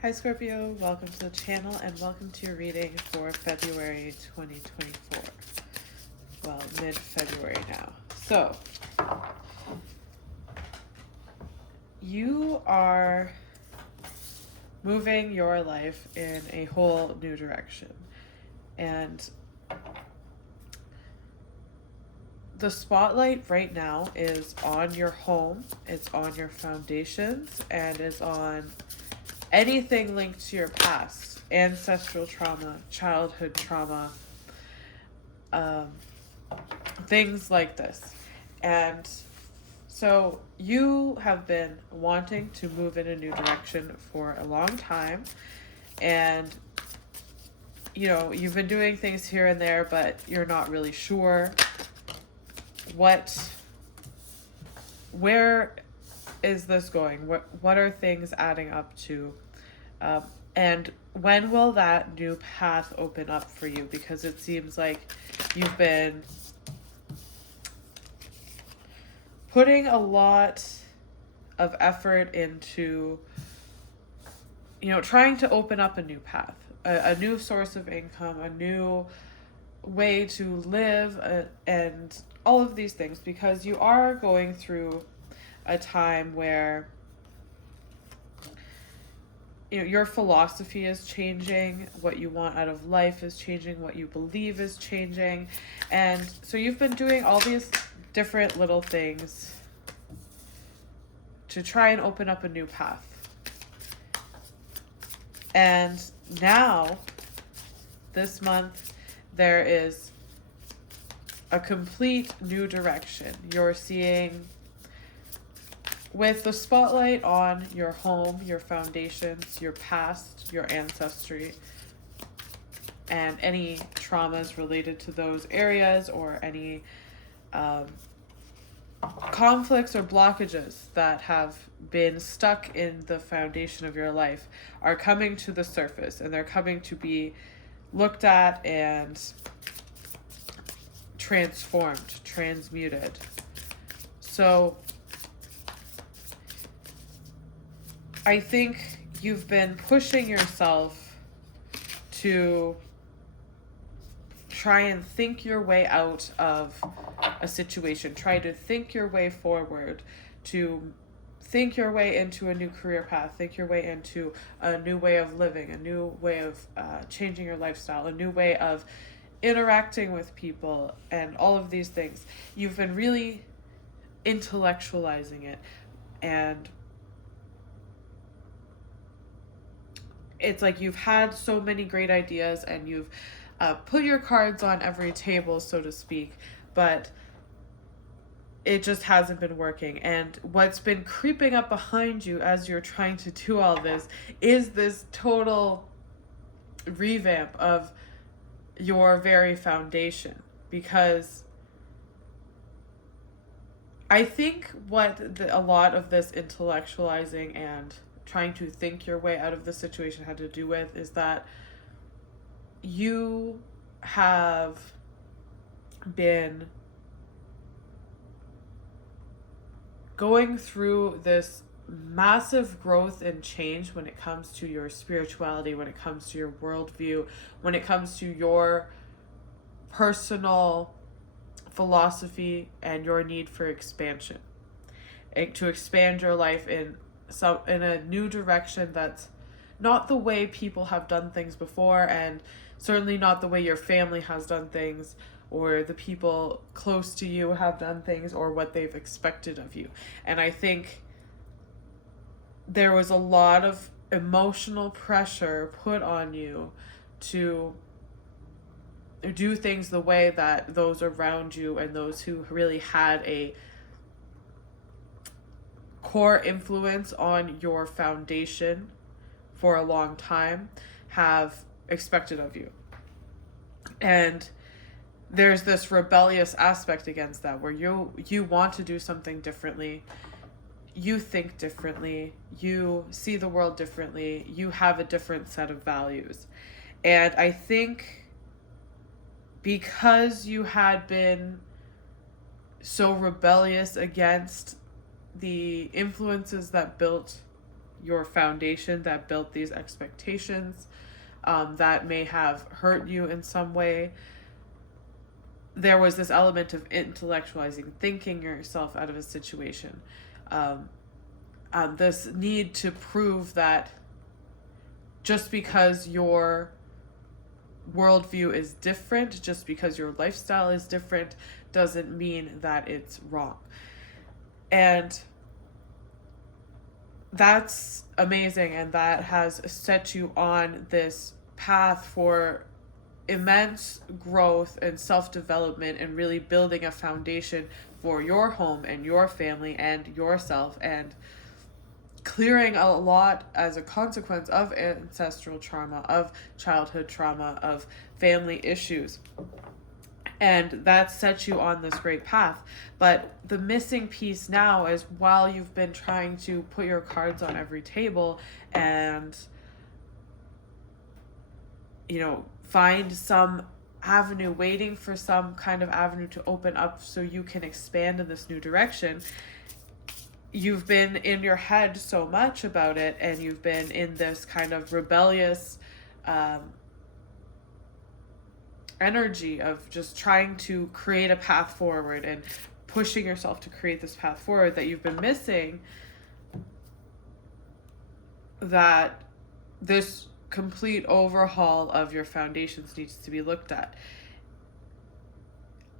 Hi Scorpio, welcome to the channel and welcome to your reading for February 2024. Well, mid-February now. So, you are moving your life in a whole new direction. And the spotlight right now is on your home, it's on your foundations, and is on anything linked to your past, ancestral trauma, childhood trauma, things like this. And so you have been wanting to move in a new direction for a long time, and you've been doing things here and there, but you're not really sure where is this going? What are things adding up to? And when will that new path open up for you? Because it seems like you've been putting a lot of effort into, trying to open up a new path, a new source of income, a new way to live, and all of these things, because you are going through a time where your philosophy is changing, what you want out of life is changing, what you believe is changing. And so you've been doing all these different little things to try and open up a new path. And now, this month, there is a complete new direction. You're seeing, with the spotlight on your home, your foundations, your past, your ancestry, and any traumas related to those areas, or any conflicts or blockages that have been stuck in the foundation of your life, are coming to the surface, and they're coming to be looked at and transformed, transmuted. So I think you've been pushing yourself to try and think your way out of a situation, try to think your way forward, to think your way into a new career path, think your way into a new way of living, a new way of changing your lifestyle, a new way of interacting with people, and all of these things. You've been really intellectualizing it, and it's like you've had so many great ideas, and you've put your cards on every table, so to speak, but it just hasn't been working. And what's been creeping up behind you as you're trying to do all this is this total revamp of your very foundation. Because I think what a lot of this intellectualizing and trying to think your way out of the situation had to do with is that you have been going through this massive growth and change when it comes to your spirituality, when it comes to your worldview, when it comes to your personal philosophy and your need for expansion, to expand your life in a new direction that's not the way people have done things before, and certainly not the way your family has done things, or the people close to you have done things, or what they've expected of you. And I think there was a lot of emotional pressure put on you to do things the way that those around you and those who really had a core influence on your foundation for a long time have expected of you. And there's this rebellious aspect against that, where you want to do something differently, you think differently, you see the world differently, you have a different set of values. And I think because you had been so rebellious against the influences that built your foundation that built these expectations, that may have hurt you in some way. There was this element of intellectualizing, thinking yourself out of a situation. This need to prove that just because your worldview is different, just because your lifestyle is different, doesn't mean that it's wrong. And that's amazing, and that has set you on this path for immense growth and self-development, and really building a foundation for your home and your family and yourself, and clearing a lot as a consequence of ancestral trauma, of childhood trauma, of family issues. And that sets you on this great path. But the missing piece now is, while you've been trying to put your cards on every table and, find some avenue, waiting for some kind of avenue to open up so you can expand in this new direction, you've been in your head so much about it, and you've been in this kind of rebellious energy of just trying to create a path forward and pushing yourself to create this path forward, that you've been missing that this complete overhaul of your foundations needs to be looked at.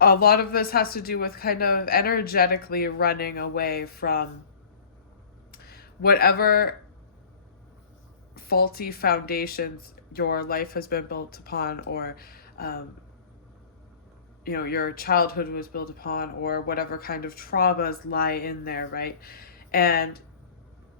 A lot of this has to do with kind of energetically running away from whatever faulty foundations your life has been built upon, or your childhood was built upon, or whatever kind of traumas lie in there, right? And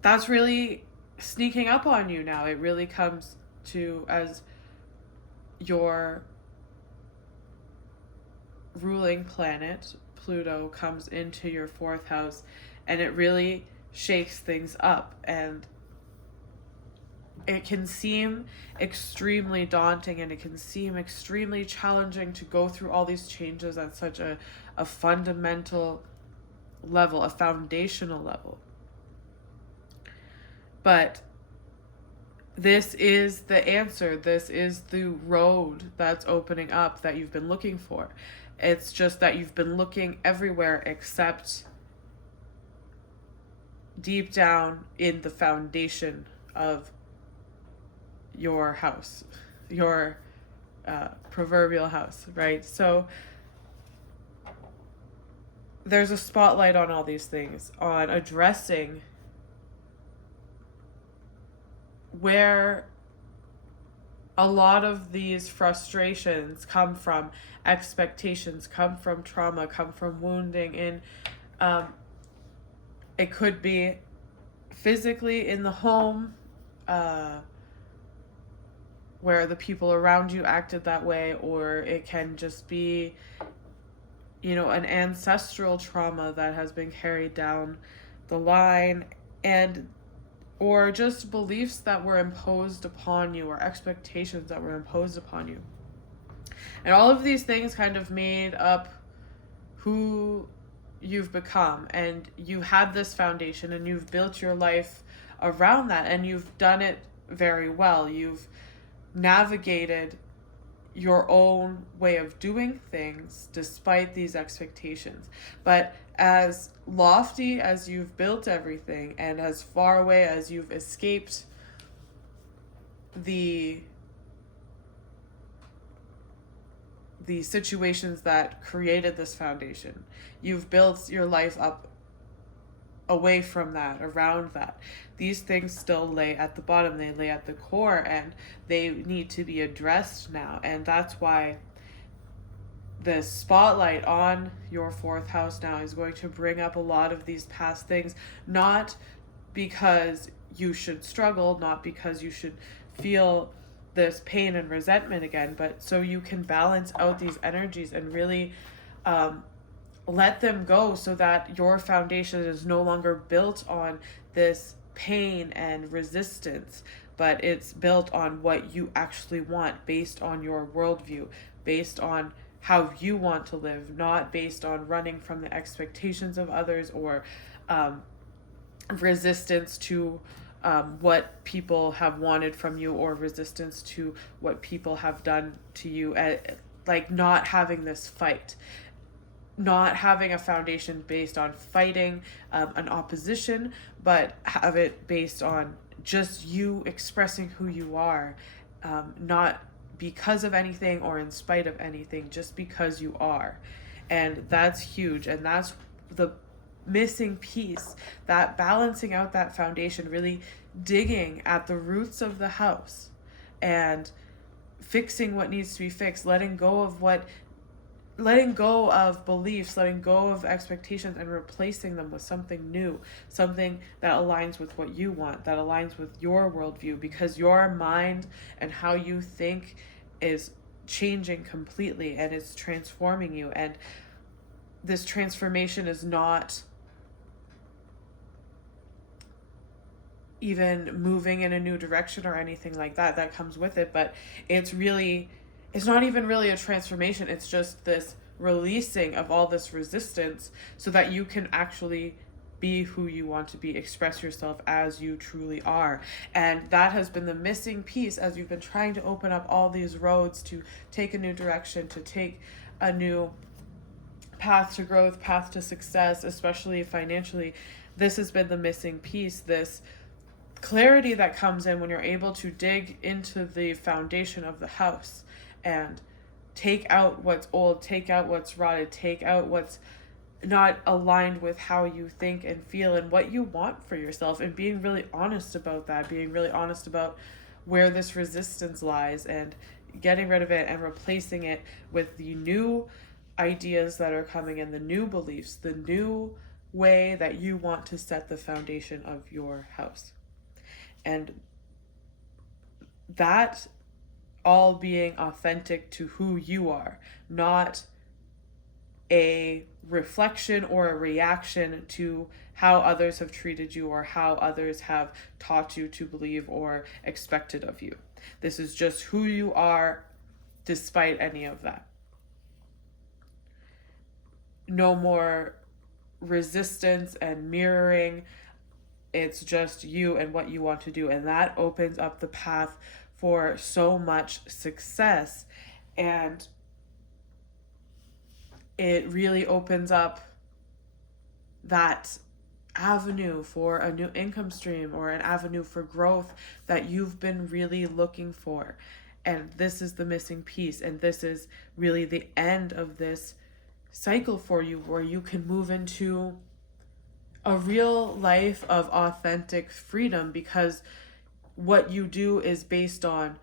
that's really sneaking up on you now. It really comes to, as your ruling planet, Pluto, comes into your 4th house, and it really shakes things up, and it can seem extremely daunting, and it can seem extremely challenging to go through all these changes at such a fundamental level, a foundational level. But this is the answer. This is the road that's opening up that you've been looking for. It's just that you've been looking everywhere except deep down in the foundation of your house, your proverbial house, right? So there's a spotlight on all these things, on addressing where a lot of these frustrations come from, expectations come from trauma, come from wounding in it could be physically in the home, where the people around you acted that way, or it can just be, an ancestral trauma that has been carried down the line, or just beliefs that were imposed upon you, or expectations that were imposed upon you. And all of these things kind of made up who you've become, and you had this foundation, and you've built your life around that, and you've done it very well. You've navigated your own way of doing things despite these expectations. But as lofty as you've built everything, and as far away as you've escaped the situations that created this foundation, you've built your life up away from that, around that. These things still lay at the bottom, they lay at the core, and they need to be addressed now. And that's why the spotlight on your 4th house now is going to bring up a lot of these past things, not because you should struggle, not because you should feel this pain and resentment again, but so you can balance out these energies and really let them go, so that your foundation is no longer built on this pain and resistance, but it's built on what you actually want, based on your worldview, based on how you want to live, not based on running from the expectations of others, or resistance to what people have wanted from you, or resistance to what people have done to you, like not having this fight, not having a foundation based on fighting an opposition, but have it based on just you expressing who you are, not because of anything or in spite of anything, just because you are. And that's huge. And that's the missing piece, that balancing out that foundation, really digging at the roots of the house and fixing what needs to be fixed, letting go of beliefs, letting go of expectations, and replacing them with something new, something that aligns with what you want, that aligns with your worldview, because your mind and how you think is changing completely, and it's transforming you. And this transformation is not even moving in a new direction or anything like that. That comes with it, but it's not even really a transformation. It's just this releasing of all this resistance so that you can actually be who you want to be, express yourself as you truly are. And that has been the missing piece as you've been trying to open up all these roads to take a new direction, to take a new path to growth, path to success, especially financially. This has been the missing piece, this clarity that comes in when you're able to dig into the foundation of the house and take out what's old, take out what's rotted, take out what's not aligned with how you think and feel and what you want for yourself, and being really honest about that, being really honest about where this resistance lies, and getting rid of it and replacing it with the new ideas that are coming in, the new beliefs, the new way that you want to set the foundation of your house. And that all being authentic to who you are, not a reflection or a reaction to how others have treated you or how others have taught you to believe or expected of you. This is just who you are despite any of that. No more resistance and mirroring. It's just you and what you want to do. And that opens up the path for so much success. And it really opens up that avenue for a new income stream or an avenue for growth that you've been really looking for. And this is the missing piece. And this is really the end of this cycle for you, where you can move into a real life of authentic freedom, because what you do is based on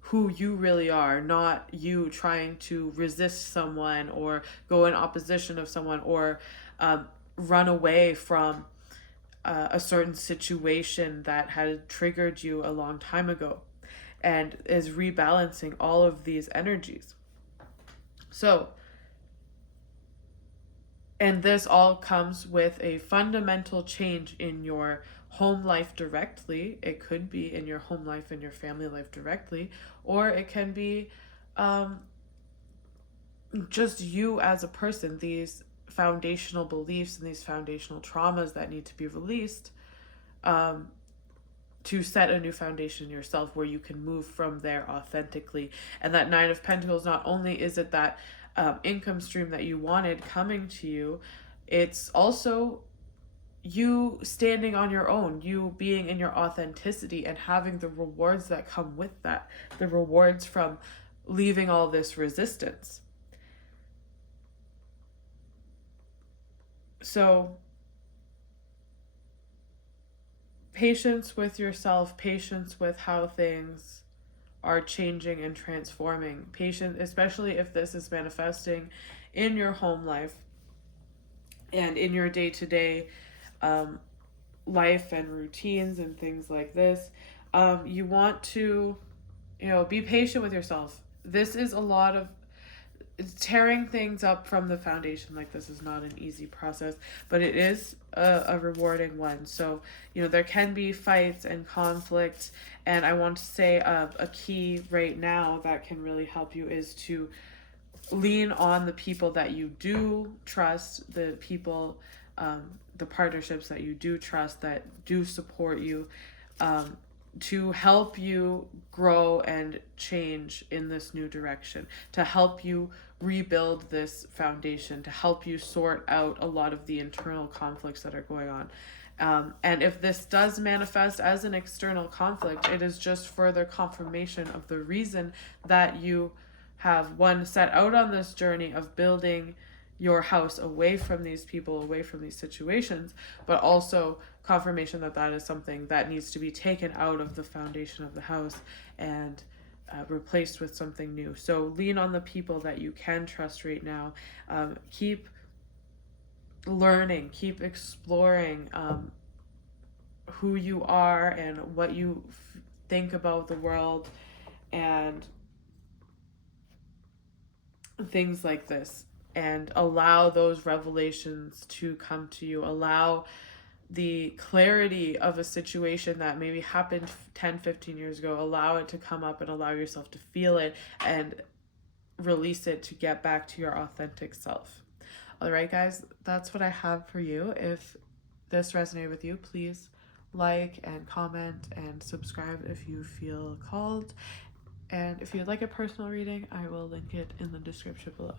who you really are, not you trying to resist someone or go in opposition of someone, or run away from a certain situation that had triggered you a long time ago, and is rebalancing all of these energies. So, and this all comes with a fundamental change in your home life directly. It could be in your home life and your family life directly, or it can be just you as a person, these foundational beliefs and these foundational traumas that need to be released, to set a new foundation in yourself where you can move from there authentically. And that Nine of Pentacles, not only is it that income stream that you wanted coming to you, it's also you standing on your own, you being in your authenticity and having the rewards that come with that, the rewards from leaving all this resistance. So, patience with yourself, patience with how things are changing and transforming. Patience, especially if this is manifesting in your home life and in your day-to-day life and routines and things like this. You want to, be patient with yourself. This is a lot of tearing things up from the foundation. Like, this is not an easy process, but it is a rewarding one. So, there can be fights and conflict, and I want to say a key right now that can really help you is to lean on the people that you do trust, the people, the partnerships that you do trust, that do support you, to help you grow and change in this new direction, to help you rebuild this foundation, to help you sort out a lot of the internal conflicts that are going on. And if this does manifest as an external conflict, it is just further confirmation of the reason that you have, one, set out on this journey of building your house away from these people, away from these situations, but also confirmation that that is something that needs to be taken out of the foundation of the house and replaced with something new. So lean on the people that you can trust right now. Keep learning, keep exploring who you are and what you think about the world and things like this, and allow those revelations to come to you. Allow the clarity of a situation that maybe happened 10-15 years ago, allow it to come up and allow yourself to feel it and release it to get back to your authentic self. All right, guys, that's what I have for you. If this resonated with you, please like and comment and subscribe if you feel called. And if you'd like a personal reading, I will link it in the description below.